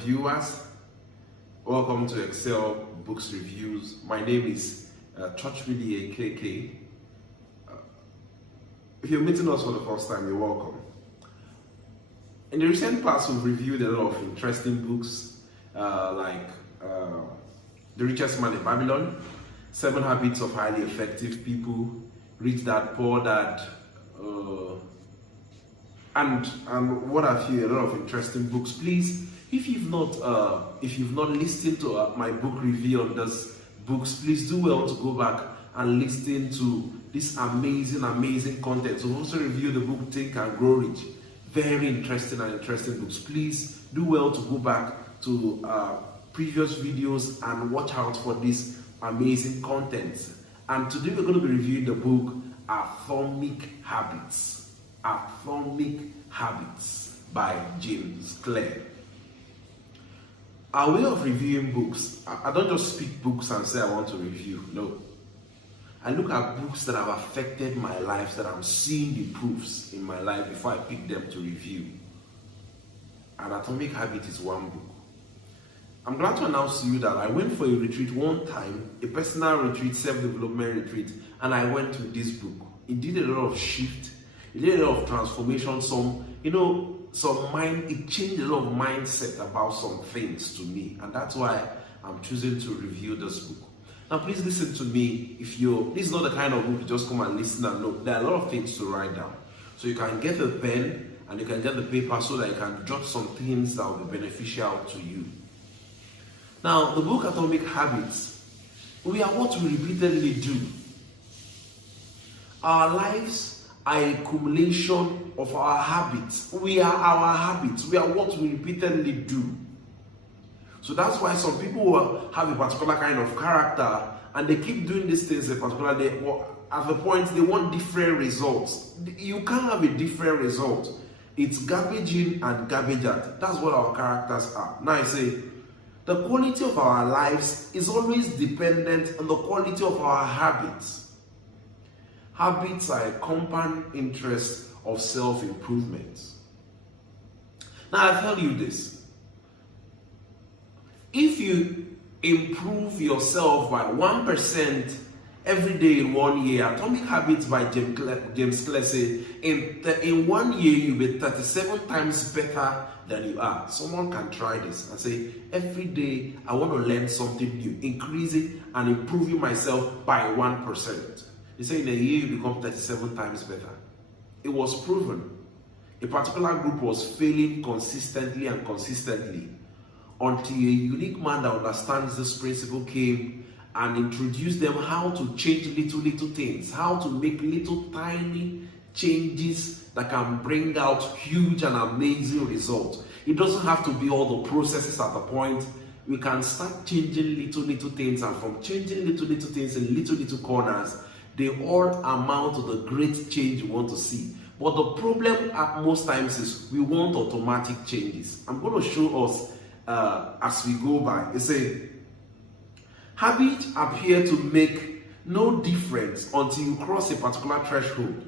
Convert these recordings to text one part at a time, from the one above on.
viewers. Welcome to Excel Books Reviews. My name is Churchmidi AKK. If you're meeting us for the first time, you're welcome. In the recent past, we've reviewed a lot of interesting books like The Richest Man in Babylon, 7 Habits of Highly Effective People, Rich Dad, Poor Dad, and what have you, a lot of interesting books. Please, if you've not listened to my book review on these books, please do well to go back and listen to this amazing content. So we also review the book Think and Grow Rich. Very interesting books. Please do well to go back to previous videos and watch out for this amazing content. And today we're going to be reviewing the book Atomic Habits. Atomic Habits by James Clear. Our way of reviewing books, I don't just pick books and say I want to review. No. I look at books that have affected my life, that I'm seeing the proofs in my life before I pick them to review. And Atomic Habit is one book. I'm glad to announce to you that I went for a retreat one time, a personal retreat, self-development retreat, and I went to this book. It did a lot of shift. It did a lot of transformation. It changed a lot of mindset about some things to me, and that's why I'm choosing to review this book. Now, please listen to me. This is not the kind of book you just come and listen and look. There are a lot of things to write down. So you can get a pen and you can get the paper so that you can jot some things that will be beneficial to you. Now, the book Atomic Habits, we are what we repeatedly do. Our lives are a accumulation of our habits. We are our habits. We are what we repeatedly do. So that's why some people have a particular kind of character and they keep doing these things a particular day. At the point they want different results. You can't have a different result. It's garbage in and garbage out. That's what our characters are. Now I say, the quality of our lives is always dependent on the quality of our habits. Habits are a compound interest of self-improvement. Now I tell you this. If you improve yourself by 1% every day in 1 year, Atomic Habits by James Clear say, in 1 year you'll be 37 times better than you are. Someone can try this and say, every day I want to learn something new, increasing and improving myself by 1%. They say in a year you become 37 times better. It was proven. A particular group was failing consistently until a unique man that understands this principle came and introduced them how to change little things, how to make little tiny changes that can bring out huge and amazing results. It doesn't have to be all the processes at the point. We can start changing little things, and from changing little things in little corners, they all amount to the great change you want to see. But the problem at most times is we want automatic changes. I'm going to show us as we go by. It says, habits appear to make no difference until you cross a particular threshold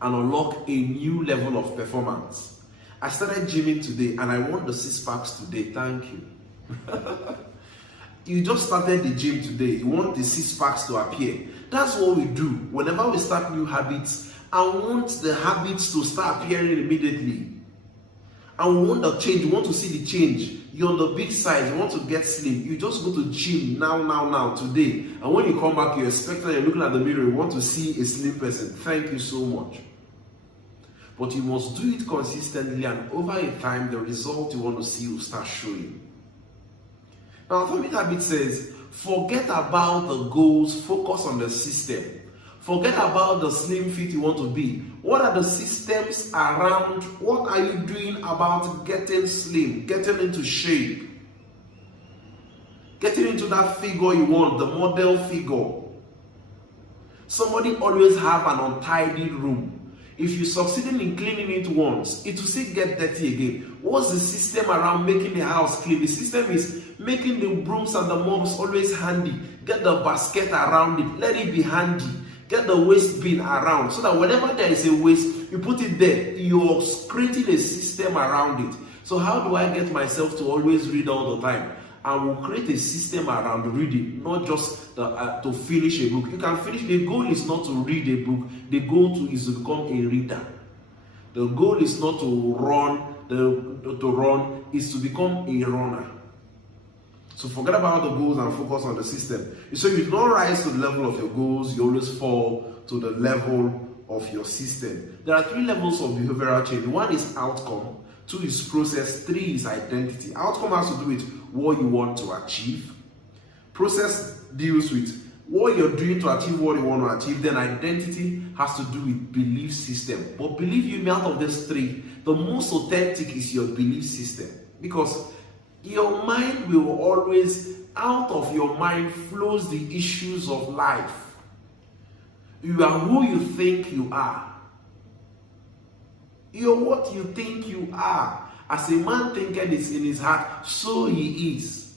and unlock a new level of performance. I started gymming today and I want the 6 packs today. Thank you. You just started the gym today. You want the 6 packs to appear. That's what we do whenever we start new habits. I want the habits to start appearing immediately. And we want the change. You want to see the change. You're on the big size. You want to get slim. You just go to gym now, today. And when you come back, you expect that you're looking at the mirror. You want to see a slim person. Thank you so much. But you must do it consistently, and over a time, the result you want to see will start showing. Now, Atomic Habit says, forget about the goals, focus on the system. Forget about the slim fit you want to be. What are the systems around? What are you doing about getting slim, getting into shape, getting into that figure you want, the model figure? Somebody always have an untidy room. If you succeed in cleaning it once, it will still get dirty again. What's the system around making the house clean? The system is making the brooms and the mops always handy. Get the basket around it. Let it be handy. Get the waste bin around so that whenever there is a waste, you put it there. You're creating a system around it. So how do I get myself to always read all the time? I will create a system around reading, not just to finish a book. You can finish. The goal is not to read a book. The goal is to become a reader. The goal is not to run. To run is to become a runner. So forget about the goals and focus on the system. So you don't rise to the level of your goals. You always fall to the level of your system. There are 3 levels of behavioral change. 1 is outcome. 2 is process. 3 is identity. Outcome has to do with what you want to achieve. Process deals with what you're doing to achieve what you want to achieve. Then identity has to do with belief system. But believe you me, out of these 3, the most authentic is your belief system. Because your mind will always, out of your mind flows the issues of life. You are who you think you are. You're what you think you are. As a man thinketh is in his heart, so he is.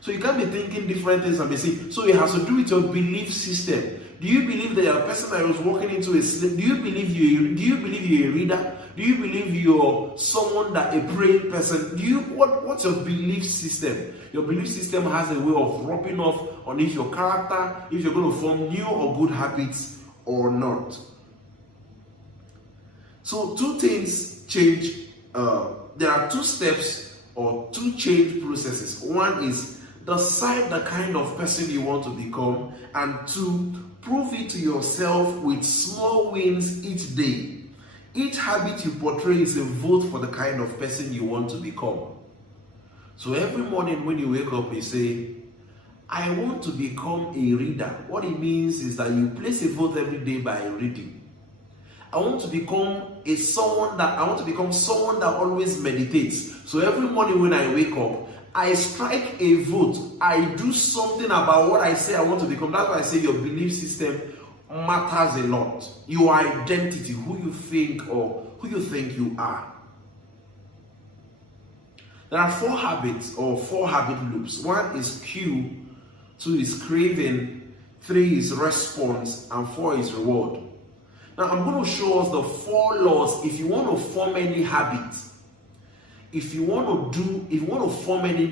So you can't be thinking different things and be saying, so it has to do with your belief system. Do you believe that you're a person that was walking into a sleep? Do you believe you're a reader? Do you believe you're someone that a praying person? What's your belief system? Your belief system has a way of rubbing off on if your character, if you're going to form new or good habits or not. So 2 things change. There are 2 steps or 2 change processes. 1 is decide the kind of person you want to become, and 2, prove it to yourself with small wins each day. Each habit you portray is a vote for the kind of person you want to become. So every morning when you wake up, you say, I want to become a reader. What it means is that you place a vote every day by reading. I want to become someone that always meditates. So every morning when I wake up, I strike a vote. I do something about what I say I want to become. That's why I say your belief system matters a lot. Your identity, who you think you are. There are 4 habits or 4 habit loops. 1 is cue, 2 is craving, 3 is response, and 4 is reward. Now I'm going to show us the 4 laws if you want to form any habit. If you want to form any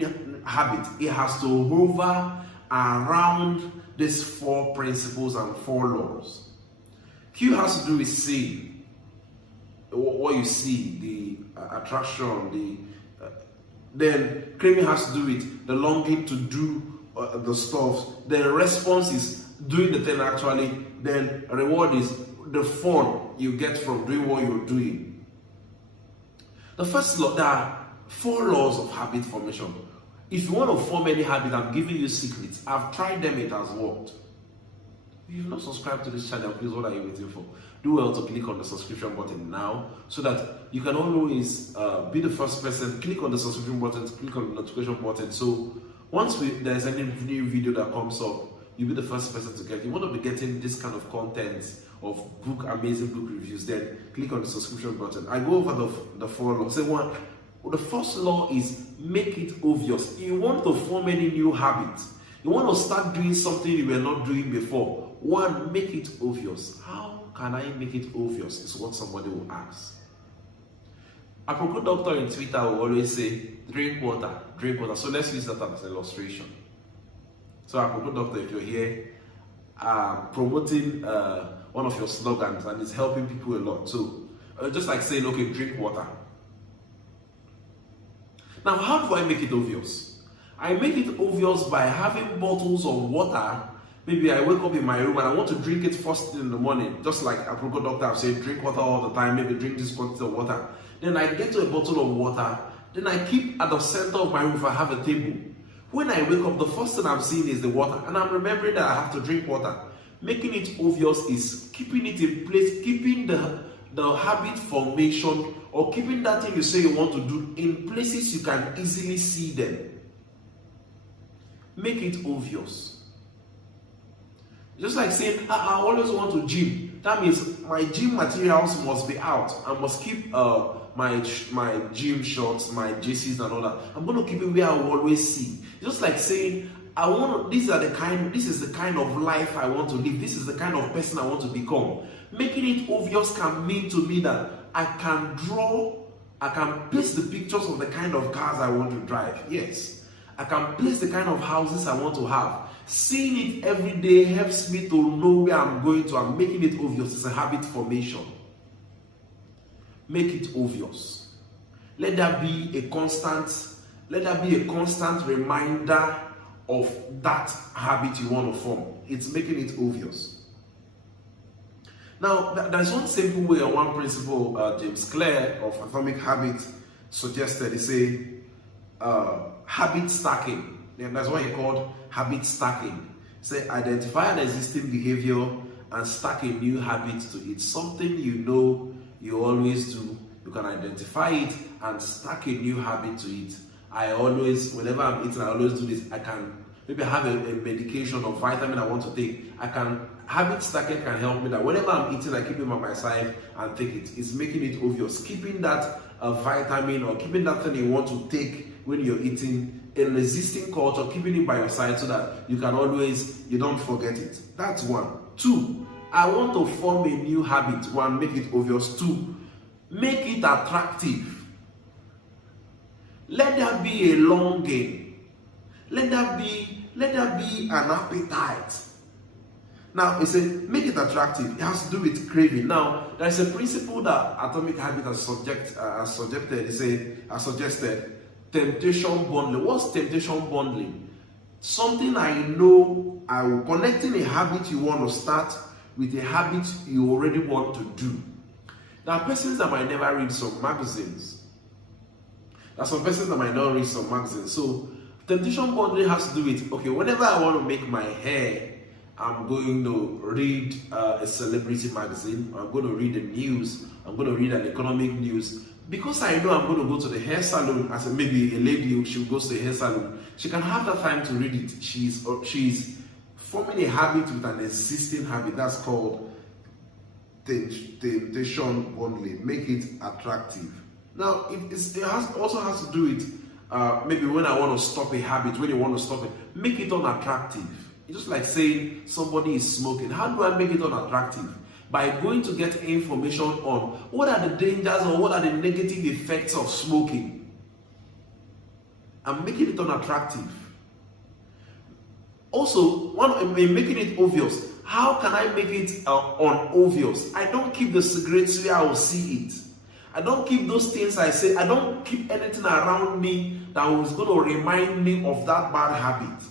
habit, it has to hover around these 4 principles and 4 laws. Q has to do with seeing what you see, the attraction, then craving has to do with the longing to do the stuff. Then response is doing the thing actually. Then reward is the fun you get from doing what you're doing. The first law, there are 4 laws of habit formation. If you want to form any habit, I'm giving you secrets. I've tried them, it has worked. If you've not subscribed to this channel, please, what are you waiting for? Do well to click on the subscription button now so that you can always be the first person. Click on the subscription button, click on the notification button. So once there's any new video that comes up, you'll be the first person to get it. You want to be getting this kind of content of amazing book reviews, then click on the subscription button. I go over the 4 laws. Say one. The first law is make it obvious. You want to form any new habits. You want to start doing something you were not doing before. 1, make it obvious. How can I make it obvious? Is what somebody will ask. A Apropos doctor in Twitter will always say, drink water, drink water. So let's use that as an illustration. So apropos doctor, if you're here, promoting one of your slogans and it's helping people a lot. So just like saying, okay, drink water. Now, how do I make it obvious? I make it obvious by having bottles of water. Maybe I wake up in my room and I want to drink it first thing in the morning. Just like apropos doctor, I've said drink water all the time, maybe drink this quantity of water. Then I get to a bottle of water. Then I keep at the center of my room if I have a table. When I wake up, the first thing I'm seeing is the water. And I'm remembering that I have to drink water. Making it obvious is keeping it in place, keeping the habit formation, or keeping that thing you say you want to do in places you can easily see them. Make it obvious. Just like saying, I always want to gym. That means my gym materials must be out. I must keep my gym shorts, my jerseys and all that. I'm going to keep it where I will always see. Just like saying, this is the kind of life I want to live. This is the kind of person I want to become. Making it obvious can mean to me that I can I can place the pictures of the kind of cars I want to drive. Yes. I can place the kind of houses I want to have. Seeing it every day helps me to know where I'm going to. I'm making it obvious. It's a habit formation. Make it obvious. Let there be a constant reminder of that habit you want to form. It's making it obvious. Now, there's one simple way or one principle James Clear of Atomic Habits suggested. He said habit stacking. And that's what he called habit stacking. He said identify an existing behavior and stack a new habit to it. Something you know you always do, you can identify it and stack a new habit to it. Whenever I'm eating, I always do this. I can maybe have a medication or vitamin I want to take. Habit stacking can help me that whenever I'm eating, I keep it by my side and take it. It's making it obvious. Keeping that vitamin or keeping that thing you want to take when you're eating in existing culture, keeping it by your side so that you don't forget it. That's one. Two, I want to form a new habit. One, make it obvious. Two, make it attractive. Let there be a longing. Let there be an appetite. Now, it says make it attractive. It has to do with craving. Now, there is a principle that Atomic Habit has suggested temptation bundling. What's temptation bundling? Something I know connecting a habit you want to start with a habit you already want to do. There are persons that might never read some magazines. There are some persons that might not read some magazines. So, temptation bundling has to do with, okay, whenever I want to make my hair, I'm going to read a celebrity magazine. I'm going to read the news. I'm going to read an economic news. Because I know I'm going to go to the hair salon, as maybe a lady, she goes to the hair salon, she can have that time to read it. She's forming a habit with an existing habit. That's called temptation bundling. Make it attractive. Now, it also has to do with maybe when I want to stop a habit, when you want to stop it, make it unattractive. It's just like saying somebody is smoking. How do I make it unattractive? By going to get information on what are the dangers or what are the negative effects of smoking. I'm making it unattractive. Also, making it obvious. How can I make it unobvious? I don't keep the cigarettes where I will see it. I don't keep those things I say. I don't keep anything around me that was going to remind me of that bad habit.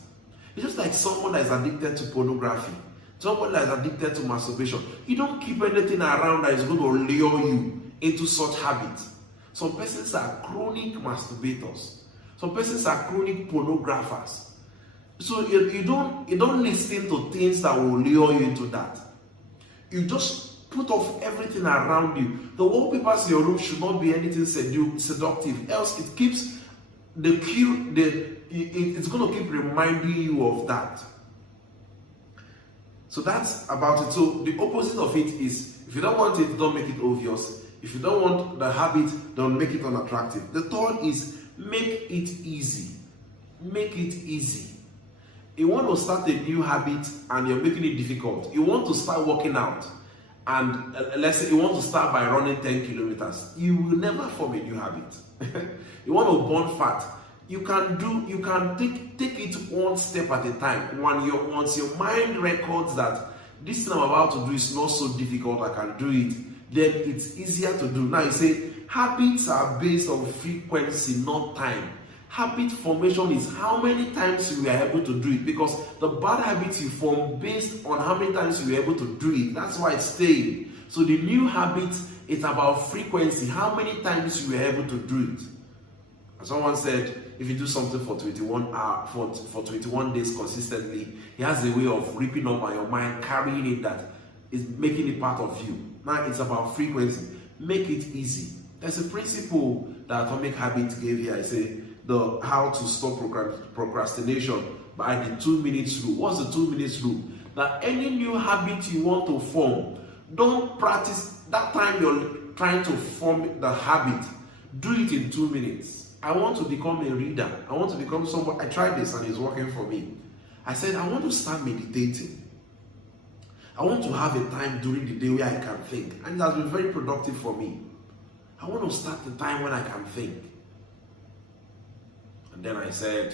It's just like someone that is addicted to pornography. Someone that is addicted to masturbation. You don't keep anything around that is going to lure you into such habits. Some persons are chronic masturbators. Some persons are chronic pornographers. So you don't listen to things that will lure you into that. You just put off everything around you. The wallpapers in your room should not be anything seductive. Else it keeps it's going to keep reminding you of that. So that's about it. So the opposite of it is, if you don't want it, don't make it obvious. If you don't want the habit, don't make it unattractive. The third is, make it easy. Make it easy. You want to start a new habit and you're making it difficult. You want to start working out and let's say you want to start by running 10 kilometers. You will never form a new habit. You want to burn fat. You can take it one step at a time. Once your mind records that this thing I'm about to do is not so difficult, I can do it, then it's easier to do. Now you say habits are based on frequency, not time. Habit formation is how many times you are able to do it, because the bad habits you form based on how many times you are able to do it. That's why it's staying. So the new habit is about frequency, how many times you are able to do it. As someone said, if you do something for 21 hours, for 21 days consistently, he has a way of ripping up on your mind, carrying it, that is making it part of you. Now it's about frequency. Make it easy. There's a principle that Atomic Habits gave here. I say how to stop procrastination by the 2 minutes rule. What's the 2 minutes rule? That any new habit you want to form, don't practice that time you're trying to form the habit. Do it in 2 minutes. I want to become a reader. I want to become someone. I tried this and it's working for me. I said, I want to start meditating. I want to have a time during the day where I can think. And it has been very productive for me. I want to start the time when I can think. And then I said,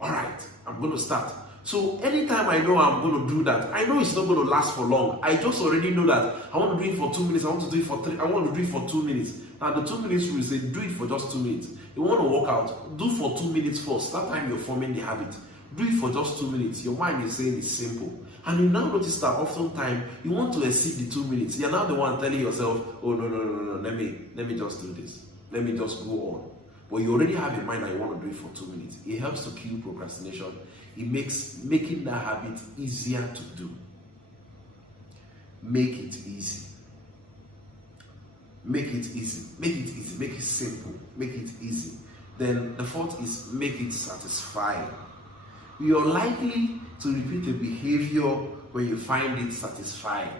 all right, I'm going to start. So anytime I know I'm going to do that, I know it's not going to last for long. I just already know that I want to do it for 2 minutes. I want to do it for 3. I want to do it for 2 minutes. Now the 2 minutes rule say do it for just 2 minutes. You want to work out, do for 2 minutes first. That time you're forming the habit. Do it for just 2 minutes. Your mind is saying it's simple. And you now notice that oftentimes you want to exceed the 2 minutes. You're now the one telling yourself, oh no, let me just do this. Let me just go on. But you already have in mind that you want to do it for 2 minutes. It helps to kill procrastination. It makes making that habit easier to do. Make it easy. Make it easy. Make it easy. Make it simple. Make it easy. Then the fourth is make it satisfying. You're likely to repeat a behavior when you find it satisfying.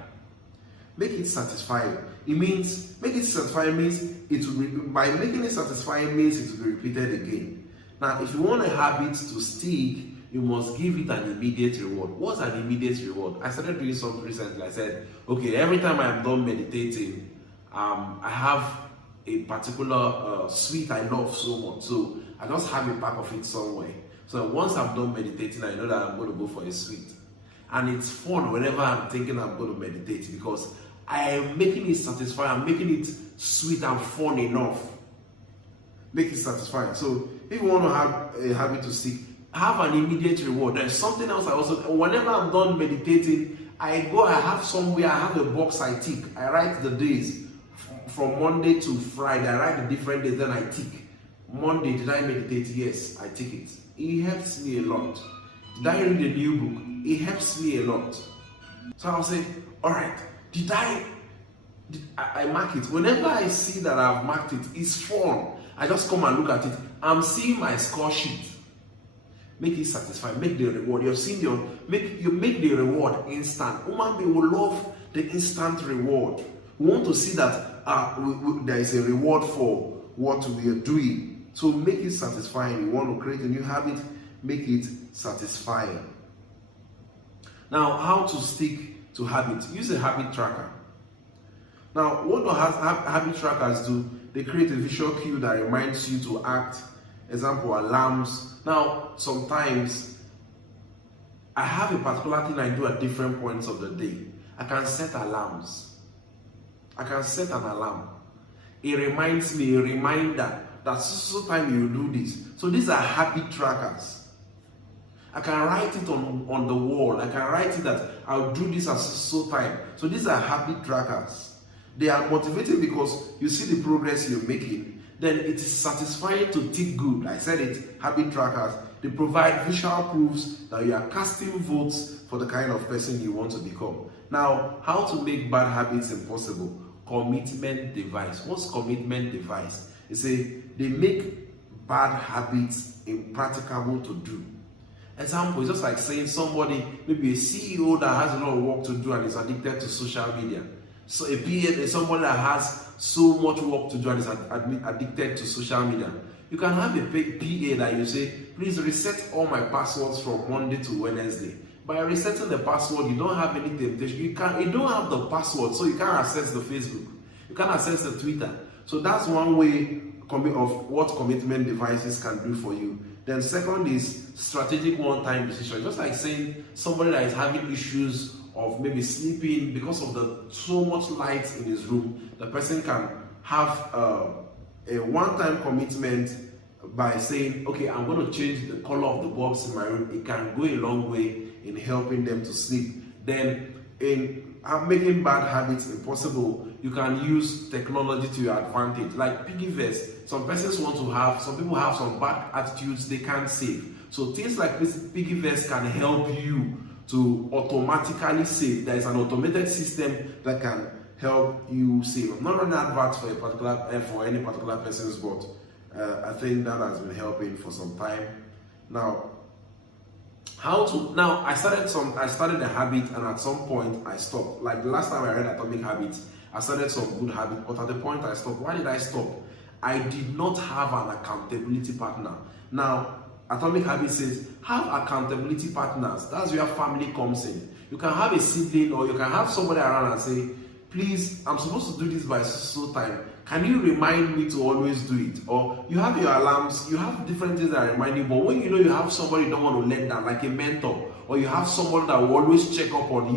Make it satisfying. It means make it satisfying means it will be, by making it satisfying means it will be repeated again. Now, if you want a habit to stick, you must give it an immediate reward. What's an immediate reward? I started doing something recently. I said, okay, every time I'm done meditating, I have a particular sweet I love so much. So I just have a pack of it somewhere. So once I'm done meditating, I know that I'm going to go for a sweet. And it's fun whenever I'm thinking I'm going to meditate because I am making it satisfying. I'm making it sweet and fun enough. Make it satisfying. So if you want to have a habit to stick, have an immediate reward. There's something else I also, whenever I'm done meditating, I have somewhere, I have a box I tick. I write the days from Monday to Friday. I write the different days, then I tick. Monday, did I meditate? Yes, I tick it. It helps me a lot. Did I read a new book? It helps me a lot. So I'll say, all right, did I mark it? Whenever I see that I've marked it, it's fun. I just come and look at it. I'm seeing my score sheet. Make it satisfying. Make the reward. You've seen make the reward instant. Human being will love the instant reward. We want to see that there is a reward for what we are doing. So make it satisfying. You want to create a new habit, make it satisfying. Now, how to stick to habits? Use a habit tracker. Now, what do habit trackers do? They create a visual cue that reminds you to act. Example, alarms. Now, sometimes I have a particular thing I do at different points of the day. I can set alarms. I can set an alarm. It reminds me, a reminder that so time you do this. So these are habit trackers. I can write it on the wall. I can write it that I'll do this at so time. So these are habit trackers. They are motivating because you see the progress you're making. Then it is satisfying to tick good. I said it, habit trackers. They provide visual proofs that you are casting votes for the kind of person you want to become. Now, how to make bad habits impossible? Commitment device. What's commitment device? They make bad habits impracticable to do. Example, it's just like saying somebody, maybe a CEO that has a lot of work to do and is addicted to social media. So a PA is somebody that has so much work to do and is addicted to social media. You can have a PA that you say, please reset all my passwords from Monday to Wednesday. By resetting the password, you don't have any temptation. You don't have the password, so you can't access the Facebook. You can't access the Twitter. So that's one way of what commitment devices can do for you. Then second is strategic one-time decision. Just like saying somebody that is having issues of maybe sleeping because of the so much light in his room, the person can have a one-time commitment by saying, okay, I'm going to change the color of the bulbs in my room. It can go a long way in helping them to sleep. Then in making bad habits impossible, you can use technology to your advantage. Like piggyvest, some people have some bad attitudes they can't save. So things like this piggyvest can help you to automatically save. There is an automated system that can help you save. I'm not running adverts for any particular person's, but I think that has been helping for some time. Now, I started a habit, and at some point I stopped. Like the last time I read Atomic Habits, I started some good habits, but at the point I stopped. Why did I stop? I did not have an accountability partner. Now, Atomic Habits says, have accountability partners. That's where family comes in. You can have a sibling, or you can have somebody around and say, please, I'm supposed to do this by so time. Can you remind me to always do it? Or you have your alarms, you have different things that remind you, but when you know you have somebody you don't want to let down, like a mentor, or you have someone that will always check up on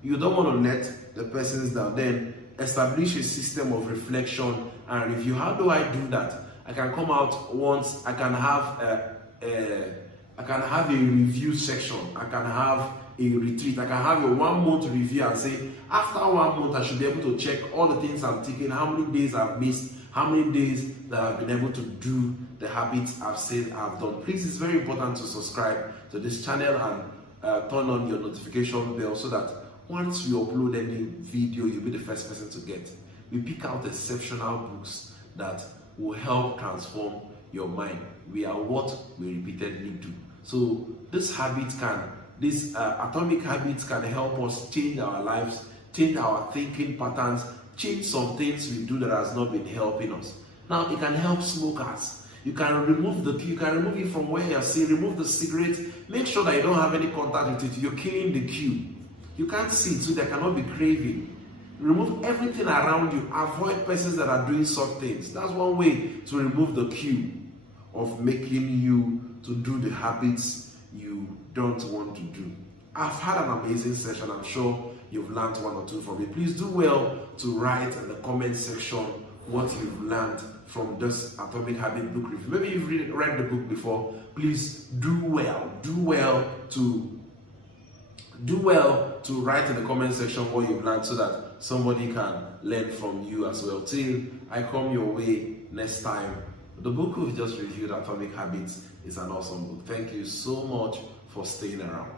you don't want to let the persons down, then establish a system of reflection and review. How do I do that? I can come out once, I can have a review section, I can have a retreat, I can have a 1 month review and say, after 1 month I should be able to check all the things I'm taking, how many days I've missed, how many days that I've been able to do the habits I've said I've done. Please, it's very important to subscribe to this channel and turn on your notification bell so that once we upload any video, you'll be the first person to get. We pick out exceptional books that will help transform your mind. We are what we repeatedly do. So these atomic habits can help us change our lives, change our thinking patterns, change some things we do that has not been helping us. Now, it can help smokers. You can remove it from where you're seeing, remove the cigarette, make sure that you don't have any contact with it. You're killing the cue. You can't see it, so there cannot be craving. Remove everything around you. Avoid persons that are doing such things. That's one way to remove the cue of making you to do the habits you don't want to do. I've had an amazing session. I'm sure you've learned one or two from it. Please do well to write in the comment section what you've learned from this Atomic Habit book review. Maybe you've read the book before. Please do well to write in the comment section what you've learned so that somebody can learn from you as well. Till I come your way next time. The book we've just reviewed, Atomic Habits, is an awesome book. Thank you so much for staying around.